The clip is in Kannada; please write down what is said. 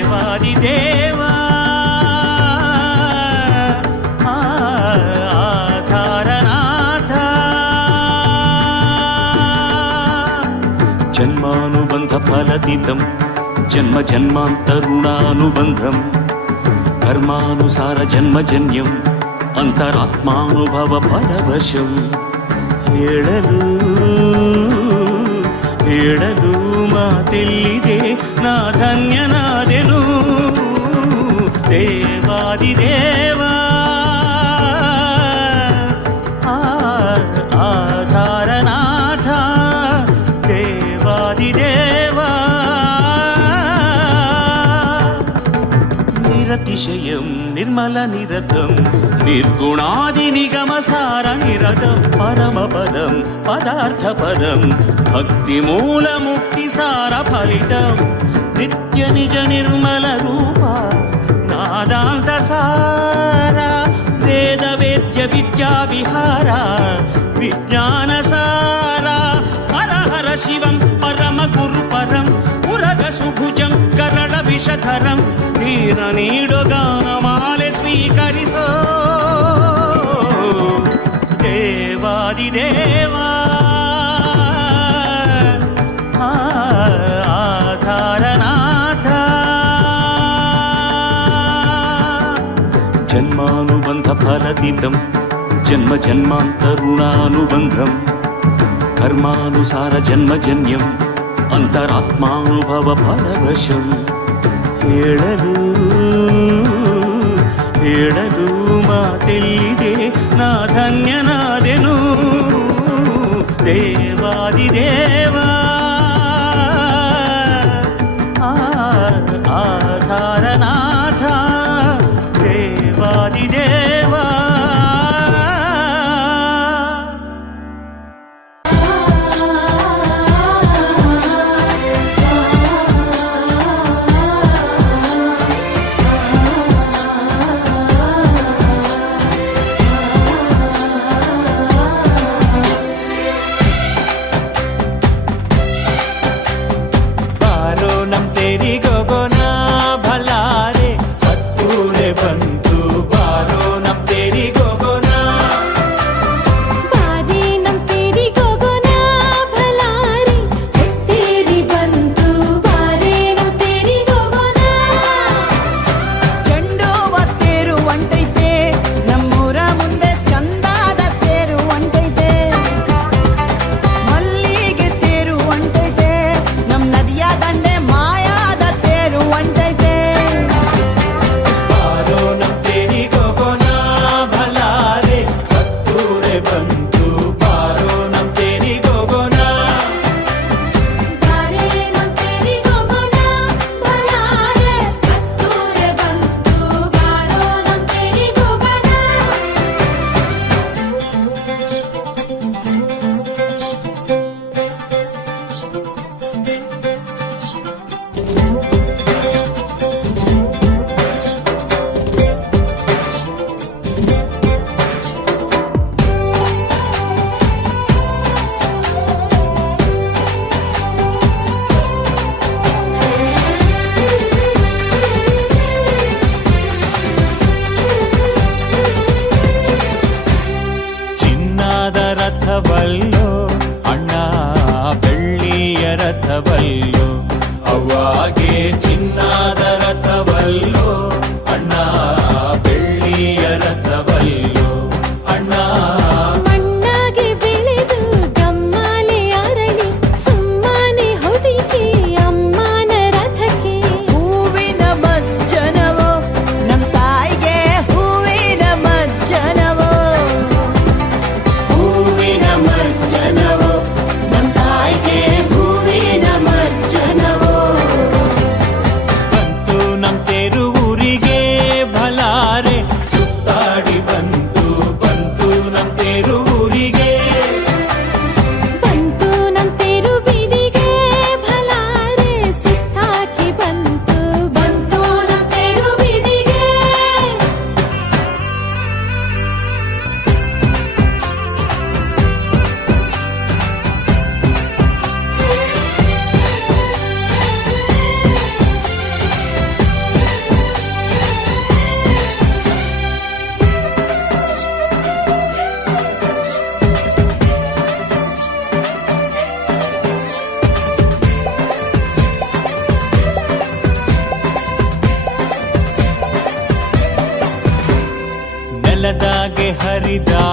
దేవాదిదేవా ఆధారనాథ జన్మానుబంధ ఫలతీతం జన్మ జన్మాంతరుణానుబంధం కర్మానుసార జన్మజన్యం అంతరాత్మానుభవ పరవశం ಹೇಳಲು ಹೇಳಲು ಮಾತೆಲ್ಲಿದೆ ನಾ ಧನ್ಯನಾದೆನು ದೇವಾದಿದೇವ ಆಧಾರನಾಥ ದೇವಾದಿದೇವ నిరతిశయం నిర్మల నిరతం నిర్గుణాది నిగమ సార నిరతం పరమపదం పదార్థపదం భక్తి మూల ముక్తి సార ఫలితం నిత్య నిజ నిర్మల రూప నాదాంత సార వేద వేద్య విద్యా విహార విజ్ఞాన సార హర హర శివం పరమ గురు పరం పురగ సుభుజం కరళ విషధరం ದೀನ ನೀಡುಗಾನಮಾಲೆ ಸ್ವೀಕರಿಸೋ ದೇವಾದಿದೇವ ಆಧಾರನಾಥ ಜನ್ಮಾನುಬಂಧ ಫಲತೀತಂ ಜನ್ಮ ಜನ್ಮಾಂತರುಣಾನುಬಂಧಂ ಕರ್ಮಾನುಸಾರ ಜನ್ಮಜನ್ಯಂ ಅಂತರಾತ್ಮಾನುಭವ ಫಲವಶಂ ಹೇಳಲು ಹೇಳಲು ಮಾತೆಲ್ಲಿದೆ ನಾ ಧನ್ಯನಾದೆನು ದೇವಾದಿದೇವ ಆಧಾರನಾಥ ದೇವಾದಿದೇವ ರಥವಲ್ಲೋ ಅಣ್ಣ ಬೆಳ್ಳಿಯ ರಥವಲ್ಲೋ ಅವ್ವಾಗೆ ಚಿನ್ನದ ರಥವಲ್ಲೋ ಅಣ್ಣ ಬೆಳ್ಳಿಯ ರಥವಲ್ಲೋ ಅಣ್ಣ ಮಣ್ಣಾಗೆ ಬೆಳೆದು ಗಮ್ಮಾಲೆ ಅರಳಿ ಸುಮ್ಮನೆ ಹೊದಿಕೆ ಅಮ್ಮನ ರಥಕ್ಕೆ ಹೂವಿನ ಮಜ್ಜನವೋ ನಮ್ ತಾಯಿಗೆ ಹೂವಿನ ಮಜ್ಜನವೋ ಹೂವಿನ ಮಜ್ಜನವೋ ನಮ್ ತಾಯಿಗೆ ಹೂವಿನ ಮಜ್ಜ ಹರಿದ